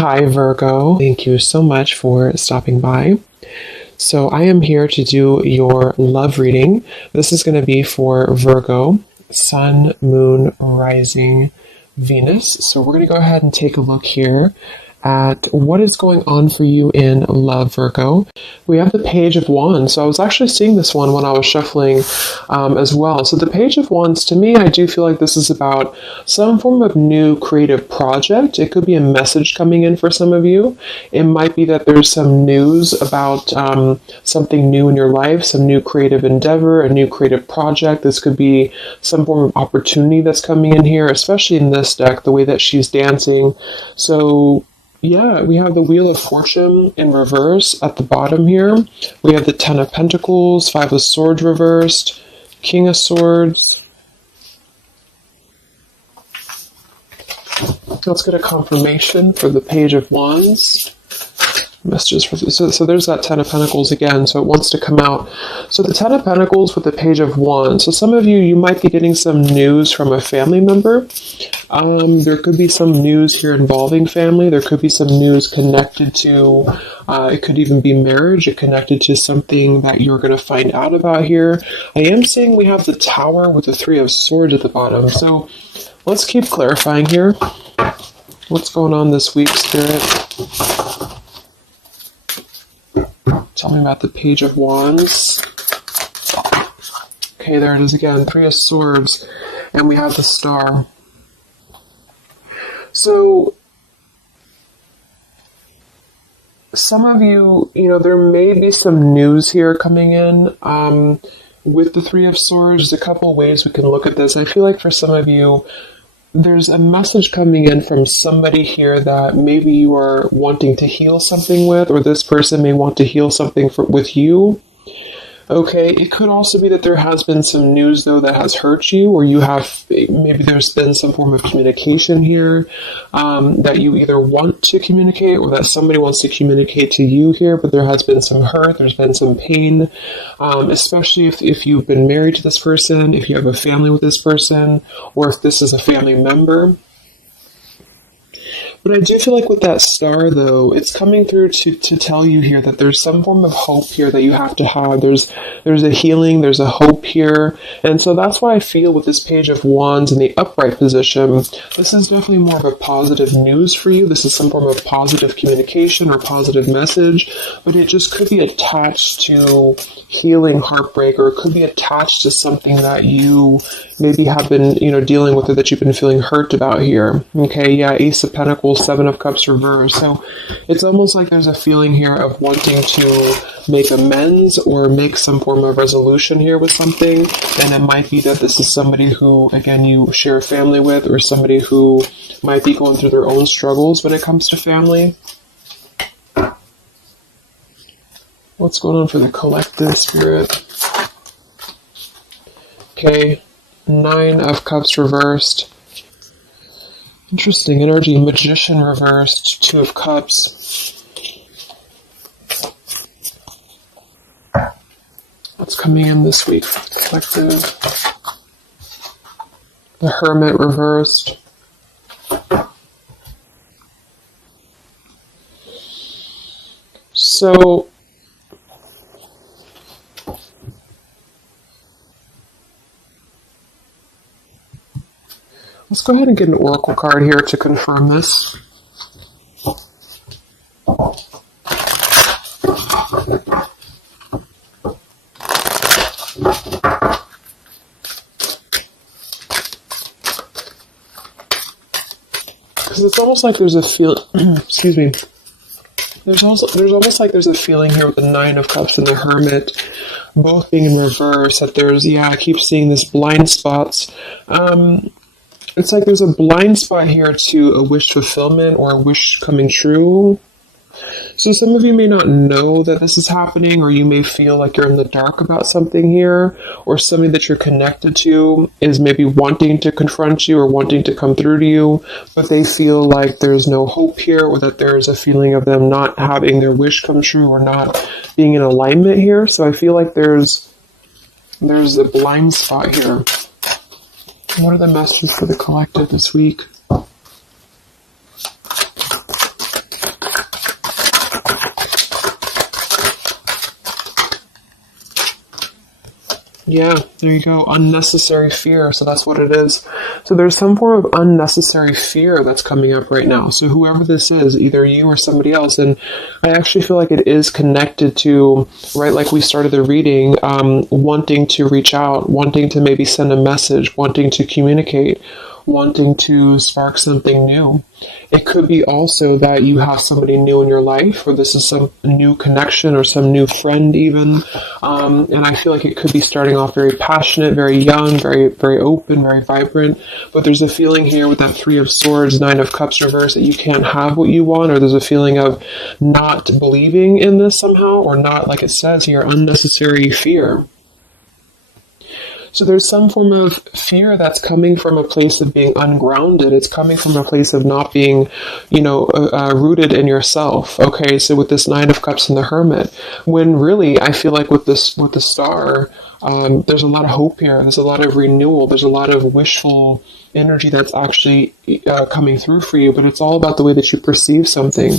Hi, Virgo. Thank you so much for stopping by. So, I am here to do your love reading. This is going to be for Virgo, Sun, Moon, Rising, Venus. So, we're going to go ahead and take a look here at what is going on for you in love, Virgo. We have the Page of Wands. So I was actually seeing this one when I was shuffling as well. So the Page of Wands, to me, I do feel like this is about some form of new creative project. It could be a message coming in for some of you. It might be that there's some news about something new in your life, some new creative endeavor, a new creative project. This could be some form of opportunity that's coming in here, especially in this deck, the way that she's dancing. So yeah, we have the Wheel of Fortune in reverse at the bottom here. We have the Ten of Pentacles, Five of Swords reversed, King of Swords. Let's get a confirmation for the Page of Wands. Messages for so there's that Ten of Pentacles again, so it wants to come out. So the Ten of Pentacles with the Page of Wands. So some of you might be getting some news from a family member. There could be some news here involving family. There could be some news connected to, it could even be marriage, it connected to something that you're going to find out about here. I am seeing we have the Tower with the Three of Swords at the bottom. So let's keep clarifying here. What's going on this week, Spirit? Tell me about the Page of Wands. Okay, there it is again. Three of Swords. And we have the Star. So, some of you, there may be some news here coming in. With the Three of Swords, there's a couple ways we can look at this. I feel like for some of you, there's a message coming in from somebody here that maybe you are wanting to heal something with, or this person may want to heal something with you. Okay, it could also be that there has been some news, though, that has hurt you, or maybe there's been some form of communication here that you either want to communicate or that somebody wants to communicate to you here, but there has been some hurt, there's been some pain, especially if you've been married to this person, if you have a family with this person, or if this is a family member. But I do feel like with that Star, though, it's coming through to tell you here that there's some form of hope here that you have to have. There's a healing, there's a hope here. And so that's why I feel with this Page of Wands in the upright position, this is definitely more of a positive news for you. This is some form of positive communication or positive message, but it just could be attached to healing heartbreak, or it could be attached to something that you maybe have been, dealing with, or that you've been feeling hurt about here. Okay, yeah, Ace of Pentacles, Seven of Cups reversed. So it's almost like there's a feeling here of wanting to make amends or make some form of resolution here with something. And it might be that this is somebody who, again, you share a family with, or somebody who might be going through their own struggles when it comes to family. What's going on for the collective, Spirit? Okay, Nine of Cups reversed. Interesting energy. Magician reversed. Two of Cups. What's coming in this week? Collective. The Hermit reversed. So, let's go ahead and get an oracle card here to confirm this. Because it's almost like there's a excuse me. There's almost like there's a feeling here with the Nine of Cups and the Hermit both being in reverse, that there's, I keep seeing this blind spots. It's like there's a blind spot here to a wish fulfillment or a wish coming true. So some of you may not know that this is happening, or you may feel like you're in the dark about something here, or somebody that you're connected to is maybe wanting to confront you or wanting to come through to you, but they feel like there's no hope here, or that there's a feeling of them not having their wish come true or not being in alignment here. So I feel like there's a blind spot here. What are the messages for the collective this week? Yeah, there you go. Unnecessary fear. So that's what it is. So there's some form of unnecessary fear that's coming up right now. So whoever this is, either you or somebody else, and I actually feel like it is connected to, right, like we started the reading, wanting to reach out, wanting to maybe send a message, wanting to communicate, wanting to spark something new. It could be also that you have somebody new in your life, or this is some new connection or some new friend even. And I feel like it could be starting off very passionate, very young, very, very open, very vibrant. But there's a feeling here with that Three of Swords, Nine of Cups reverse, that you can't have what you want, or there's a feeling of not believing in this somehow, or not, like it says here, unnecessary fear. So there's some form of fear that's coming from a place of being ungrounded. It's coming from a place of not being, rooted in yourself. Okay, so with this Nine of Cups and the Hermit, when really I feel like with the Star, there's a lot of hope here. There's a lot of renewal. There's a lot of wishful energy that's actually coming through for you, but it's all about the way that you perceive something.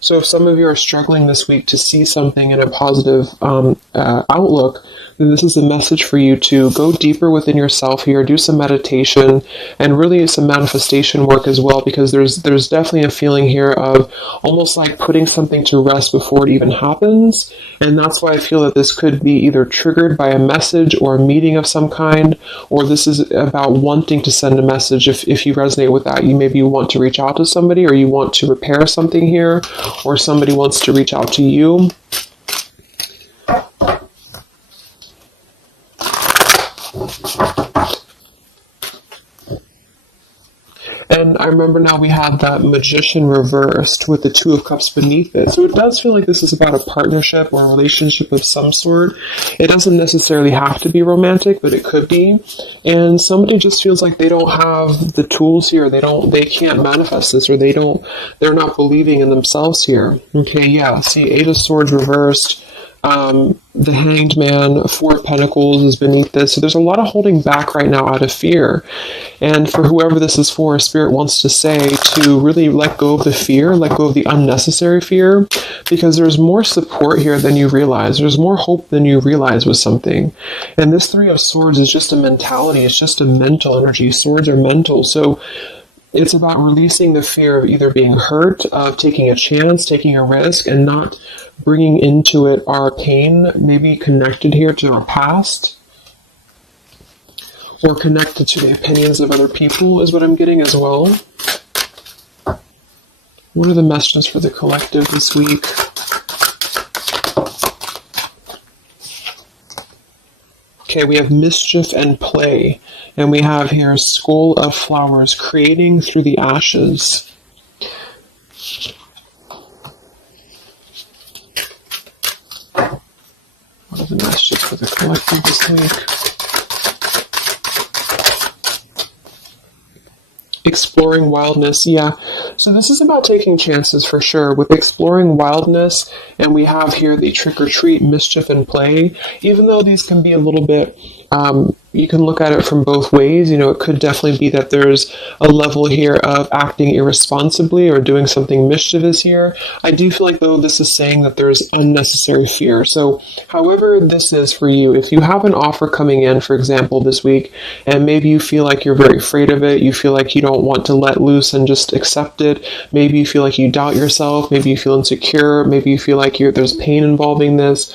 So if some of you are struggling this week to see something in a positive outlook, then this is a message for you to go deeper within yourself here, do some meditation, and really some manifestation work as well, because there's definitely a feeling here of almost like putting something to rest before it even happens. And that's why I feel that this could be either triggered by a message or a meeting of some kind, or this is about wanting to send a message. If you resonate with that, you maybe want to reach out to somebody, or you want to repair something here, or somebody wants to reach out to you. And I remember now we have that Magician reversed with the Two of Cups beneath it. So it does feel like this is about a partnership or a relationship of some sort. It doesn't necessarily have to be romantic, but it could be. And somebody just feels like they don't have the tools here. They can't manifest this, or they're not believing in themselves here. Okay, yeah. See, Eight of Swords reversed. The Hanged Man, Four of Pentacles is beneath this. So there's a lot of holding back right now out of fear. And for whoever this is for, Spirit wants to say to really let go of the fear, let go of the unnecessary fear, because there's more support here than you realize. There's more hope than you realize with something. And this Three of Swords is just a mentality. It's just a mental energy. Swords are mental. So it's about releasing the fear of either being hurt, of taking a chance, taking a risk, and not bringing into it our pain, maybe connected here to our past, or connected to the opinions of other people is what I'm getting as well. What are the messages for the collective this week? Okay, we have mischief and play. And we have here Skull of Flowers, creating through the ashes. What are the messages for the collective this week? Exploring wildness, yeah. So this is about taking chances for sure with exploring wildness, and we have here the trick or treat, mischief and play. Even though these can be a little bit, you can look at it from both ways. It could definitely be that there's a level here of acting irresponsibly or doing something mischievous here. I do feel like, though, this is saying that there's unnecessary fear. So however this is for you, if you have an offer coming in, for example, this week, and maybe you feel like you're very afraid of it, you feel like you don't want to let loose and just accept it, maybe you feel like you doubt yourself, maybe you feel insecure, maybe you feel like there's pain involving this,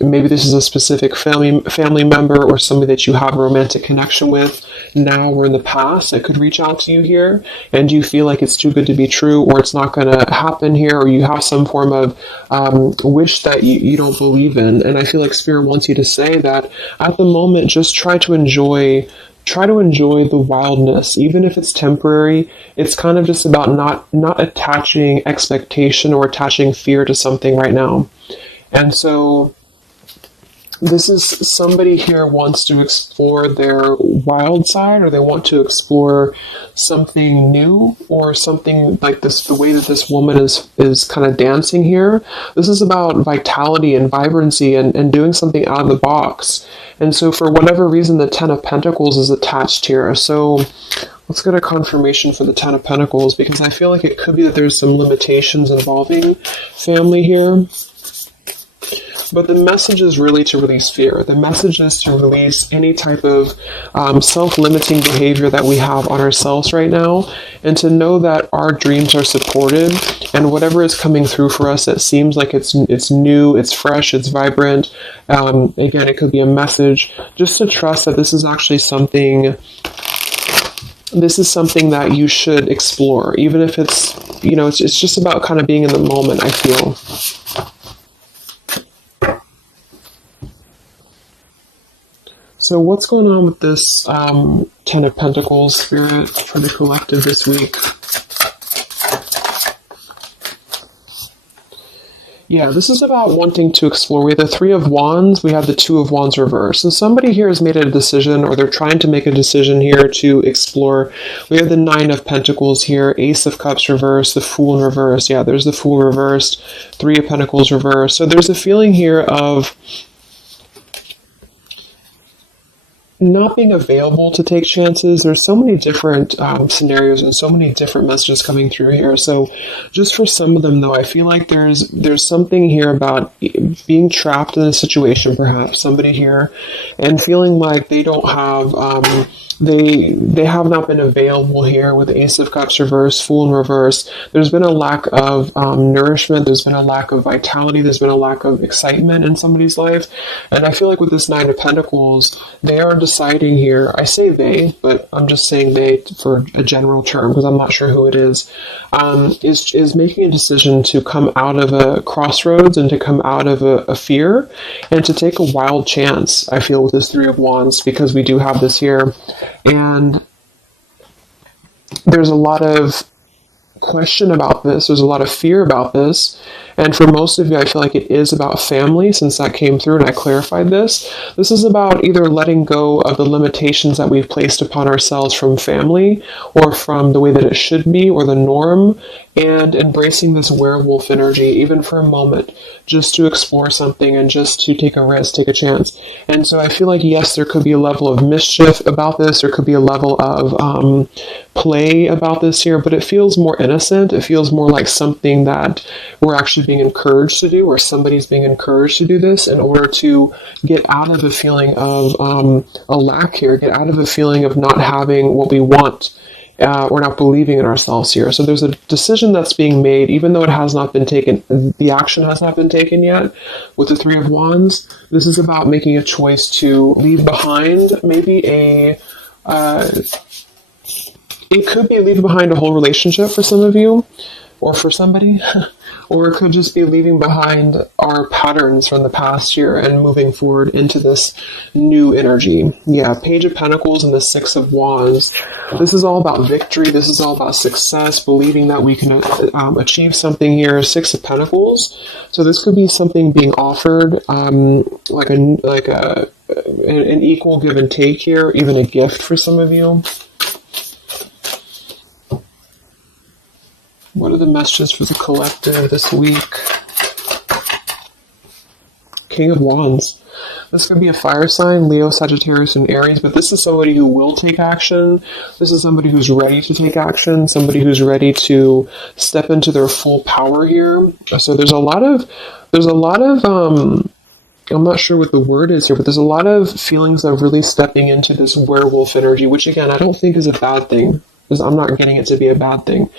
maybe this is a specific family member or somebody that you have a romantic connection with now or in the past that could reach out to you here, and you feel like it's too good to be true, or it's not going to happen here, or you have some form of wish that you don't believe in. And I feel like Spirit wants you to say that at the moment, just try to enjoy the wildness, even if it's temporary. It's kind of just about not attaching expectation or attaching fear to something right now. And so this is somebody here wants to explore their wild side, or they want to explore something new, or something like this, the way that this woman is kind of dancing here. This is about vitality and vibrancy and doing something out of the box. And so for whatever reason, the Ten of Pentacles is attached here. So let's get a confirmation for the Ten of Pentacles, because I feel like it could be that there's some limitations involving family here. But the message is really to release fear. The message is to release any type of self-limiting behavior that we have on ourselves right now, and to know that our dreams are supported, and whatever is coming through for us that seems like it's new, it's fresh, it's vibrant. Again, it could be a message. Just to trust that this is actually something. This is something that you should explore, even if it's, it's just about kind of being in the moment, I feel. So what's going on with this Ten of Pentacles, Spirit, for the collective this week? Yeah, this is about wanting to explore. We have the Three of Wands, we have the Two of Wands reverse. So somebody here has made a decision, or they're trying to make a decision here to explore. We have the Nine of Pentacles here, Ace of Cups reverse, the Fool in reverse. Yeah, there's the Fool reversed, Three of Pentacles reverse. So there's a feeling here of not being available to take chances. There's so many different scenarios and so many different messages coming through here. So just for some of them, though, I feel like there's something here about being trapped in a situation, perhaps somebody here, and feeling like they don't have they have not been available here with Ace of Cups reverse, Fool in reverse. There's been a lack of nourishment. There's been a lack of vitality. There's been a lack of excitement in somebody's life. And I feel like with this Nine of Pentacles, they are deciding here, I say they, but I'm just saying they for a general term because I'm not sure who it is making a decision to come out of a crossroads and to come out of a fear and to take a wild chance, I feel, with this Three of Wands, because we do have this here. And there's a lot of question about this. There's a lot of fear about this. And for most of you, I feel like it is about family, since that came through and I clarified this. This is about either letting go of the limitations that we've placed upon ourselves from family, or from the way that it should be, or the norm, and embracing this werewolf energy, even for a moment, just to explore something and just to take a risk, take a chance. And so I feel like, yes, there could be a level of mischief about this. There could be a level of play about this here, but it feels more innocent. It feels more like something that we're actually being encouraged to do, or somebody's being encouraged to do this in order to get out of a feeling of a lack here, get out of a feeling of not having what we want. Or not believing in ourselves here. So there's a decision that's being made, even though it has not been taken, the action has not been taken yet. With the Three of Wands, this is about making a choice to leave behind maybe it could be leaving behind a whole relationship for some of you, or for somebody, or it could just be leaving behind our patterns from the past year and moving forward into this new energy. Yeah, Page of Pentacles and the Six of Wands. This is all about victory. This is all about success, believing that we can achieve something here. Six of Pentacles. So this could be something being offered, like an equal give and take here, even a gift for some of you. What are the messages for the collective this week? King of Wands. This could be a fire sign, Leo, Sagittarius, and Aries, but this is somebody who will take action. This is somebody who's ready to take action, somebody who's ready to step into their full power here. So there's a lot of I'm not sure what the word is here, but there's a lot of feelings of really stepping into this werewolf energy, which again, I don't think is a bad thing. Because I'm not getting it to be a bad thing.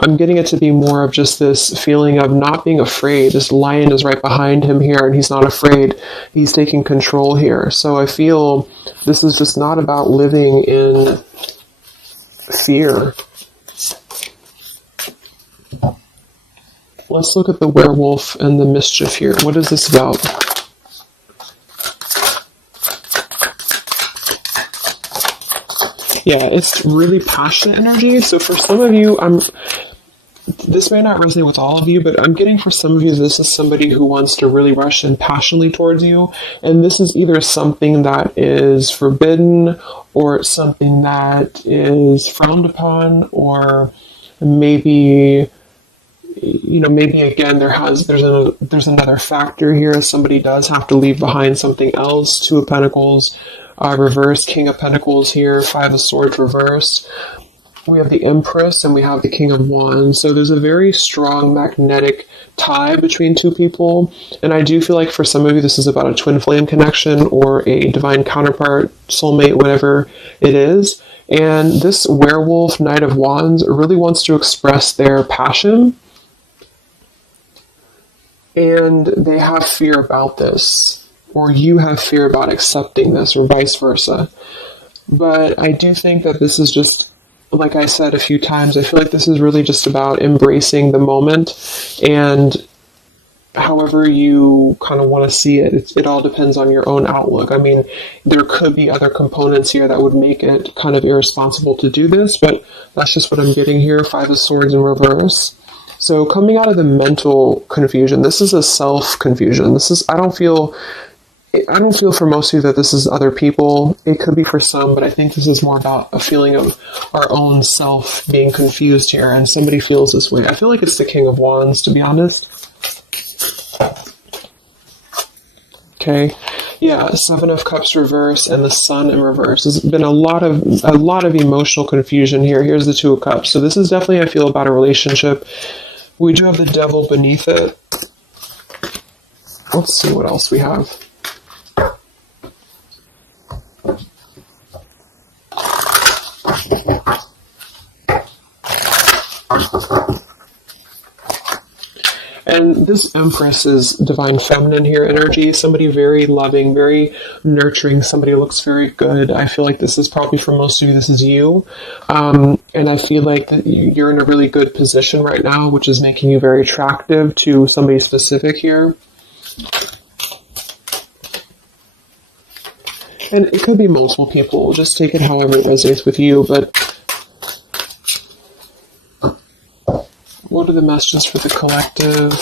I'm getting it to be more of just this feeling of not being afraid. This lion is right behind him here, and he's not afraid. He's taking control here. So I feel this is just not about living in fear. Let's look at the werewolf and the mischief here. What is this about? Yeah, it's really passionate energy. So for some of you, this may not resonate with all of you, but I'm getting for some of you, this is somebody who wants to really rush in passionately towards you. And this is either something that is forbidden, or something that is frowned upon, or maybe, maybe again, there's another factor here. Somebody does have to leave behind something else. Two of Pentacles reversed, King of Pentacles here, Five of Swords reversed. We have the Empress and we have the King of Wands. So there's a very strong magnetic tie between two people. And I do feel like for some of you, this is about a twin flame connection or a divine counterpart, soulmate, whatever it is. And this werewolf, Knight of Wands, really wants to express their passion. And they have fear about this, or you have fear about accepting this, or vice versa. But I do think that this is just, like I said a few times, I feel like this is really just about embracing the moment, and however you kind of want to see it, it all depends on your own outlook. I mean, there could be other components here that would make it kind of irresponsible to do this, but that's just what I'm getting here. Five of Swords in reverse. So coming out of the mental confusion, this is a self-confusion. This is, I don't feel for most of you that this is other people. It could be for some, but I think this is more about a feeling of our own self being confused here, and somebody feels this way. I feel like it's the King of Wands, to be honest. Okay. Yeah, Seven of Cups reverse and the Sun in reverse. There's been a lot of emotional confusion here. Here's the Two of Cups. So this is definitely, I feel, about a relationship. We do have the Devil beneath it. Let's see what else we have. And this Empress is divine feminine here energy. Somebody very loving, very nurturing. Somebody who looks very good. I feel like this is probably for most of you, this is you. And I feel like that you're in a really good position right now, which is making you very attractive to somebody specific here. And it could be multiple people. Just take it however it resonates with you. But what are the messages for the collective?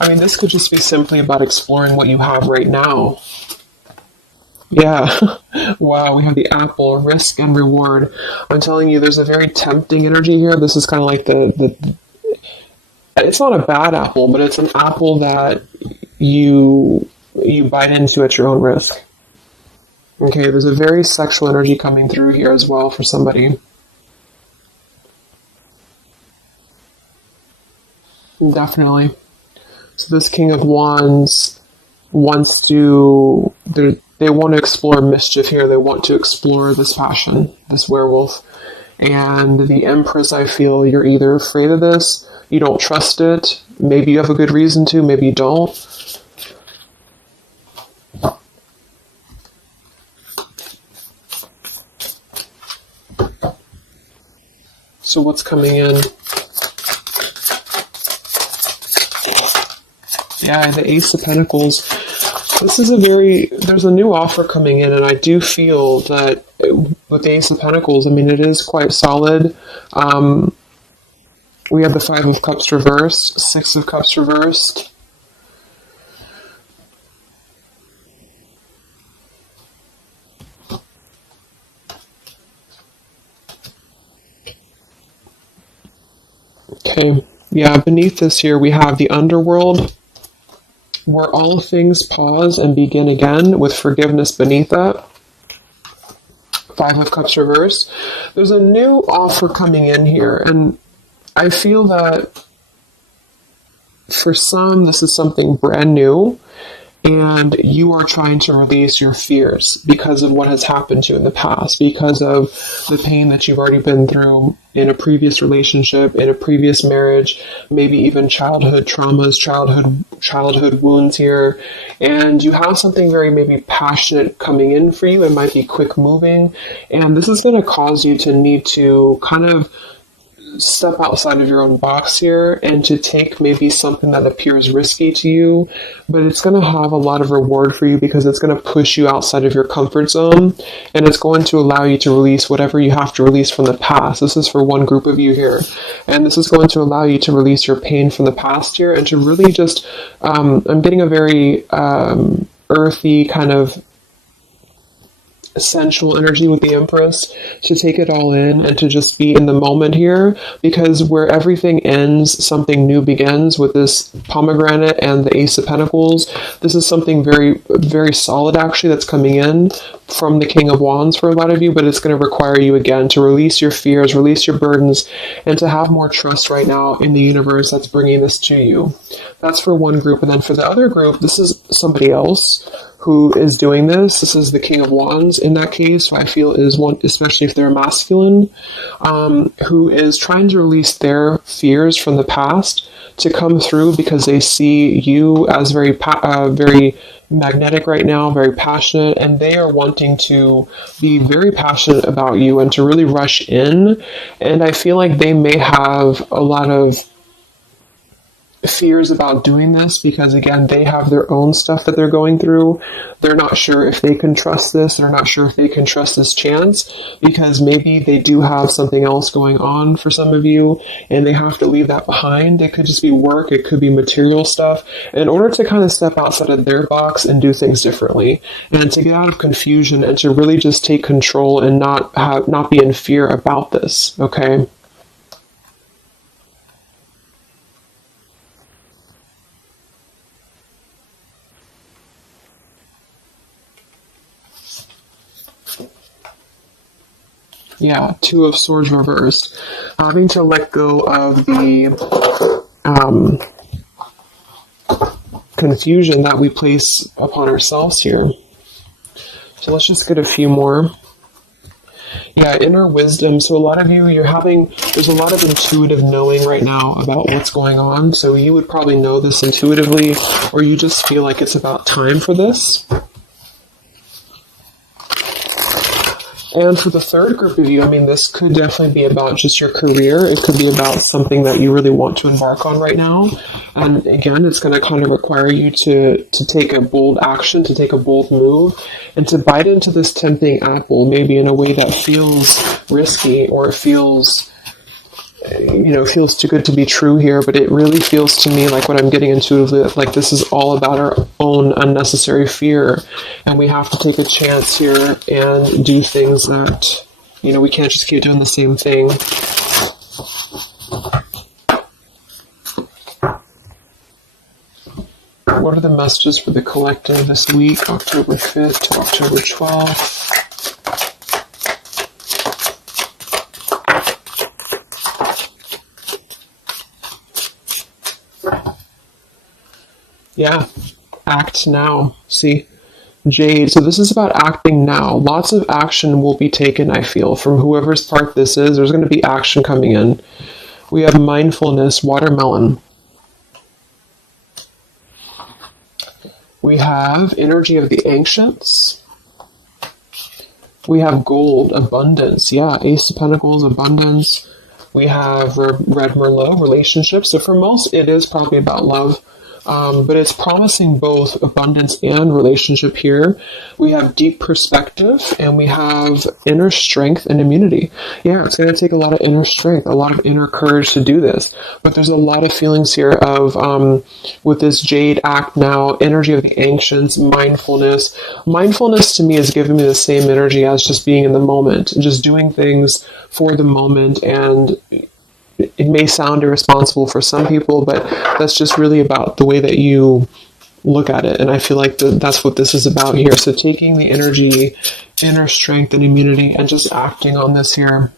I mean, this could just be simply about exploring what you have right now. Yeah. Wow, we have the apple, risk and reward. I'm telling you, there's a very tempting energy here. This is kind of like the it's not a bad apple, but it's an apple that you bite into at your own risk. Okay, there's a very sexual energy coming through here as well for somebody. Definitely. So this King of Wands wants to, they want to explore mischief here. They want to explore this passion, this werewolf. And the Empress, I feel you're either afraid of this, you don't trust it, maybe you have a good reason to, maybe you don't. So what's coming in? Yeah, the Ace of Pentacles. This is there's a new offer coming in, and I do feel that with the Ace of Pentacles, I mean, it is quite solid. We have the Five of Cups reversed, Six of Cups reversed. Okay, yeah, beneath this here, we have the Underworld, where all things pause and begin again, with forgiveness beneath that. Five of Cups reversed. There's a new offer coming in here, and I feel that for some, this is something brand new, and you are trying to release your fears because of what has happened to you in the past, because of the pain that you've already been through in a previous relationship, in a previous marriage, maybe even childhood traumas, childhood wounds here. And you have something very maybe passionate coming in for you. It might be quick moving. And this is going to cause you to need to kind of step outside of your own box here and to take maybe something that appears risky to you, but it's going to have a lot of reward for you because it's going to push you outside of your comfort zone, and it's going to allow you to release whatever you have to release from the past. This is for one group of you here, and this is going to allow you to release your pain from the past here and to really just I'm getting a very earthy kind of sensual energy with the Empress, to take it all in and to just be in the moment here, because where everything ends, something new begins with this pomegranate and the Ace of Pentacles. This is something very, very solid actually that's coming in from the King of Wands for a lot of you, but it's going to require you again to release your fears, release your burdens, and to have more trust right now in the universe that's bringing this to you. That's for one group. And then for the other group, this is somebody else who is doing this. This is the King of Wands in that case, who I feel is one, especially if they're masculine, who is trying to release their fears from the past to come through, because they see you as very magnetic right now, very passionate, and they are wanting to be very passionate about you and to really rush in. And I feel like they may have a lot of fears about doing this because, again, they have their own stuff that they're going through. They're not sure if they can trust this. They're not sure if they can trust this chance, because maybe they do have something else going on for some of you and they have to leave that behind. It could just be work. It could be material stuff in order to kind of step outside of their box and do things differently, and to get out of confusion and to really just take control and not be in fear about this. Okay. Yeah, Two of Swords reversed. Having to let go of the confusion that we place upon ourselves here. So let's just get a few more. Yeah, inner wisdom. So a lot of you, there's a lot of intuitive knowing right now about what's going on. So you would probably know this intuitively, or you just feel like it's about time for this. And for the third group of you, I mean, this could definitely be about just your career. It could be about something that you really want to embark on right now. And again, it's going to kind of require you to take a bold action, to take a bold move, and to bite into this tempting apple, maybe in a way that feels risky, or feels too good to be true here, but it really feels to me like what I'm getting intuitively, like this is all about our own unnecessary fear, and we have to take a chance here and do things that, we can't just keep doing the same thing. What are the messages for the collective this week, October 5th to October 12th? Yeah, act now. See, Jade. So this is about acting now. Lots of action will be taken, I feel, from whoever's part this is. There's going to be action coming in. We have mindfulness, watermelon. We have energy of the ancients. We have gold, abundance. Yeah, Ace of Pentacles, abundance. We have Red Merlot, relationships. So for most, it is probably about love. But it's promising both abundance and relationship here. We have deep perspective, and we have inner strength and immunity. Yeah, it's going to take a lot of inner strength, a lot of inner courage to do this. But there's a lot of feelings here of, with this Jade, act now, energy of the ancients, mindfulness. Mindfulness to me is giving me the same energy as just being in the moment, just doing things for the moment. And it may sound irresponsible for some people, but that's just really about the way that you look at it. And I feel like that's what this is about here. So taking the energy, inner strength and immunity, and just acting on this here.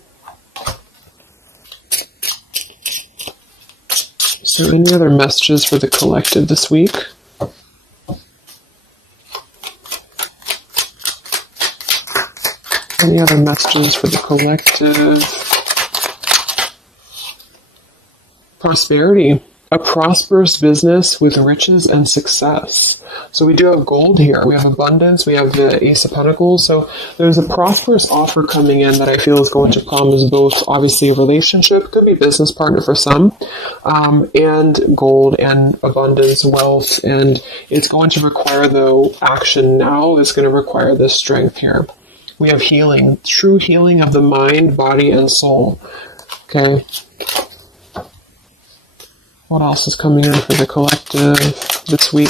So any other messages for the collective this week? Any other messages for the collective? Prosperity, a prosperous business with riches and success. So we do have gold here. We have abundance. We have the Ace of Pentacles. So there's a prosperous offer coming in that I feel is going to promise both, obviously, a relationship, could be business partner for some, and gold and abundance, wealth. And it's going to require, though, action now. It's going to require this strength here. We have healing, true healing of the mind, body, and soul. Okay. What else is coming in for the collective this week?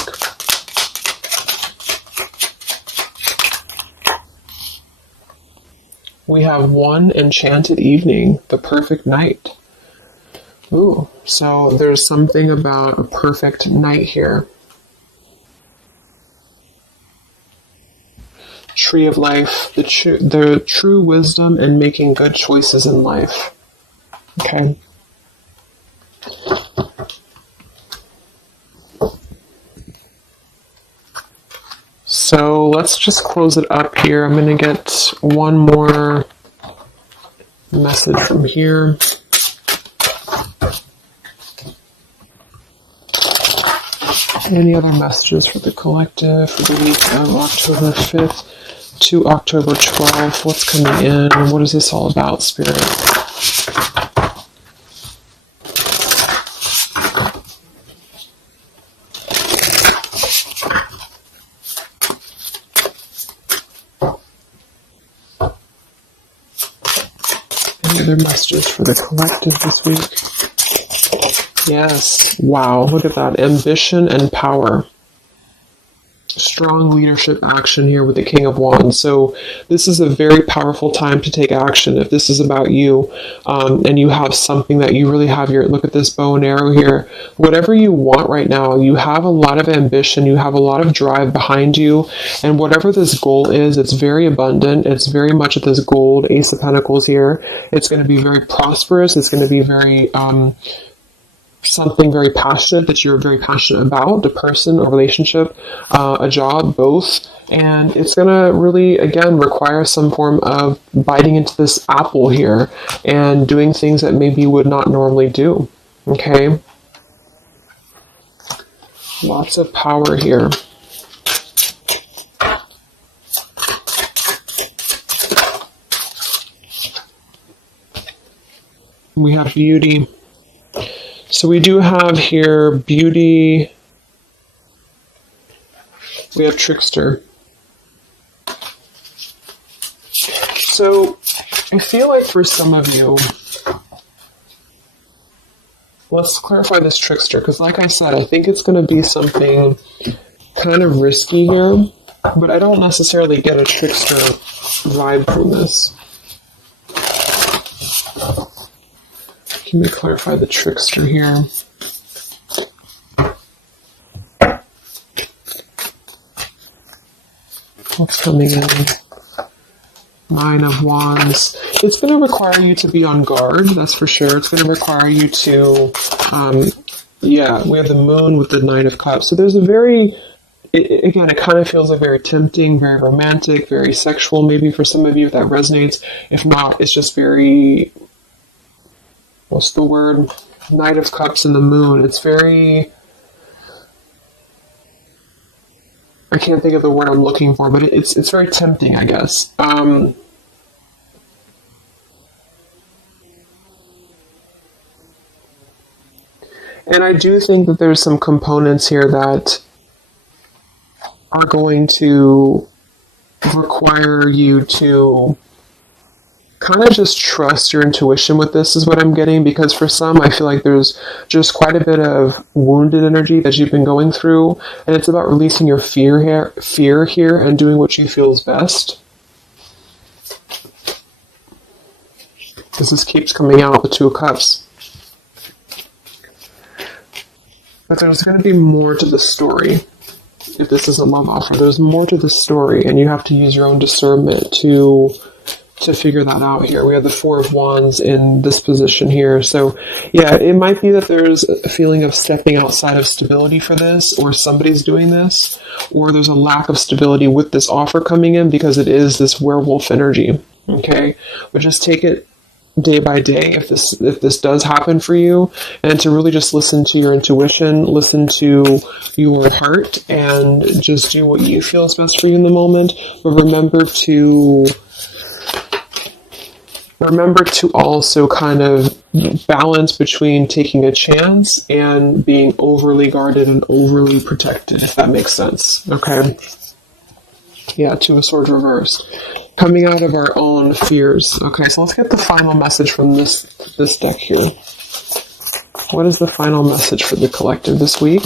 We have one enchanted evening, the perfect night. Ooh, so there's something about a perfect night here. Tree of life, the true wisdom in making good choices in life. Okay. So let's just close it up here. I'm going to get one more message from here. Any other messages for the collective for the week of October 5th to October 12th? What's coming in? What is this all about, Spirit? Any other messages for the collective this week? Yes. Wow, look at that. Ambition and power. Strong leadership action here with the King of Wands. So this is a very powerful time to take action. If this is about you, and you have something that you really have your, look at this bow and arrow here, whatever you want right now, you have a lot of ambition, you have a lot of drive behind you, and whatever this goal is, it's very abundant. It's very much at this gold, Ace of Pentacles here. It's going to be very prosperous. It's going to be very, something very passionate that you're very passionate about, a person, a relationship, a job, both. And it's going to really, again, require some form of biting into this apple here and doing things that maybe you would not normally do. Okay? Lots of power here. We have beauty. So we do have here beauty. We have trickster. So I feel like for some of you, let's clarify this trickster, because like I said, I think it's going to be something kind of risky here, but I don't necessarily get a trickster vibe from this. Can we clarify the trickster here? What's coming in? Nine of Wands. It's going to require you to be on guard, that's for sure. It's going to require you to, we have the Moon with the Knight of Cups. So there's a very, again, it kind of feels like very tempting, very romantic, very sexual, maybe for some of you if that resonates. If not, it's just very, what's the word? Knight of Cups and the Moon. It's very, I can't think of the word I'm looking for, but it's very tempting, I guess. And I do think that there's some components here that are going to require you to kind of just trust your intuition with this, is what I'm getting, because for some, I feel like there's just quite a bit of wounded energy that you've been going through, and it's about releasing your fear here and doing what you feel is best. Because this keeps coming out, the Two of Cups. But there's going to be more to the story. If this is a love offer, there's more to the story, and you have to use your own discernment to figure that out here. We have the Four of Wands in this position here. So yeah, it might be that there's a feeling of stepping outside of stability for this, or somebody's doing this, or there's a lack of stability with this offer coming in because it is this werewolf energy. Okay? But just take it day by day if this does happen for you, and to really just listen to your intuition, listen to your heart, and just do what you feel is best for you in the moment. But remember to also kind of balance between taking a chance and being overly guarded and overly protected, if that makes sense. Okay? Yeah, Two of Swords reverse. Coming out of our own fears. Okay, so let's get the final message from this deck here. What is the final message for the collective this week?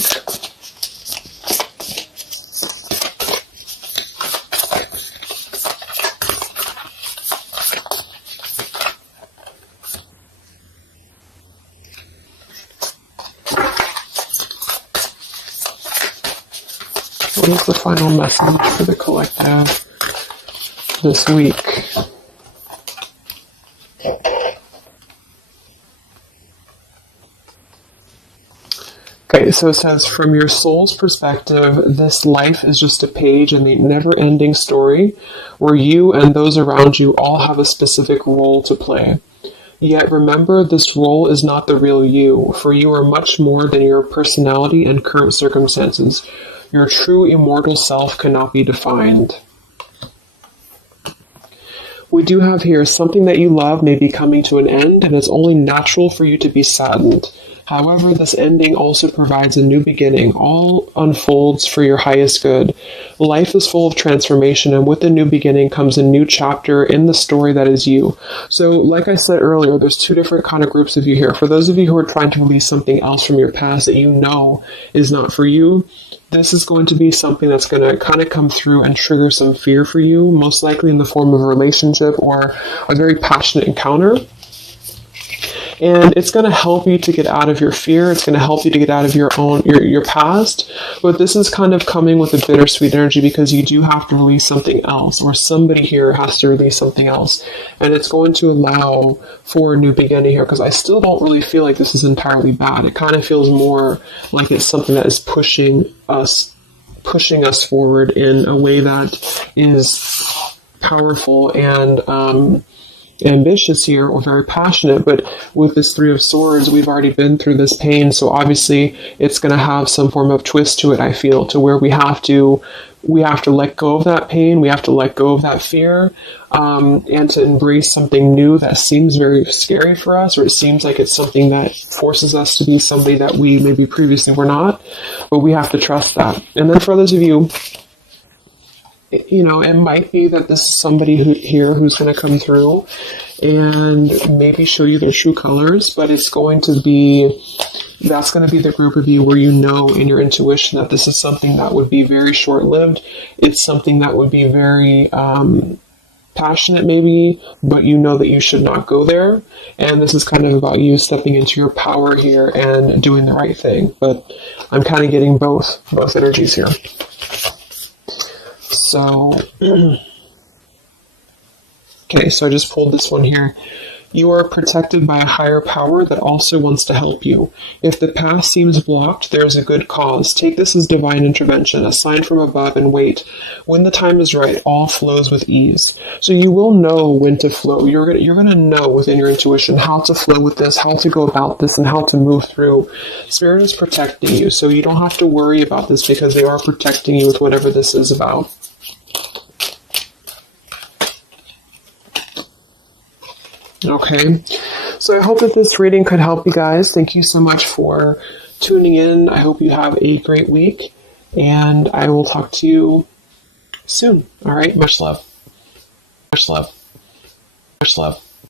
What is the final message for the collective this week? Okay, so it says, from your soul's perspective, this life is just a page in the never-ending story where you and those around you all have a specific role to play. Yet remember, this role is not the real you, for you are much more than your personality and current circumstances. Your true immortal self cannot be defined. We do have here, something that you love may be coming to an end, and it's only natural for you to be saddened. However, this ending also provides a new beginning. All unfolds for your highest good. Life is full of transformation, and with the new beginning comes a new chapter in the story that is you. So, like I said earlier, there's two different kind of groups of you here. For those of you who are trying to release something else from your past that you know is not for you, this is going to be something that's going to kind of come through and trigger some fear for you, most likely in the form of a relationship or a very passionate encounter. And it's going to help you to get out of your fear. It's going to help you to get out of your past. But this is kind of coming with a bittersweet energy because you do have to release something else, or somebody here has to release something else. And it's going to allow for a new beginning here, because I still don't really feel like this is entirely bad. It kind of feels more like it's something that is pushing us forward in a way that is powerful and ambitious here, or very passionate. But with this Three of Swords, we've already been through this pain, so obviously it's going to have some form of twist to it, I feel, to where we have to let go of that pain, we have to let go of that fear, and to embrace something new that seems very scary for us, or it seems like it's something that forces us to be somebody that we maybe previously were not, but we have to trust that. And then for those of you, it might be that this is somebody who's going to come through and maybe show you their true colors, but that's going to be the group of you where you know in your intuition that this is something that would be very short-lived. It's something that would be very passionate maybe, but you know that you should not go there. And this is kind of about you stepping into your power here and doing the right thing. But I'm kind of getting both energies here. So, okay, so I just pulled this one here. You are protected by a higher power that also wants to help you. If the path seems blocked, there is a good cause. Take this as divine intervention, a sign from above, and wait. When the time is right, all flows with ease. So you will know when to flow. You're gonna know within your intuition how to flow with this, how to go about this, and how to move through. Spirit is protecting you, so you don't have to worry about this because they are protecting you with whatever this is about. Okay, so I hope that this reading could help you guys. Thank you so much for tuning in. I hope you have a great week, and I will talk to you soon. All right, much love. Much love. Much love.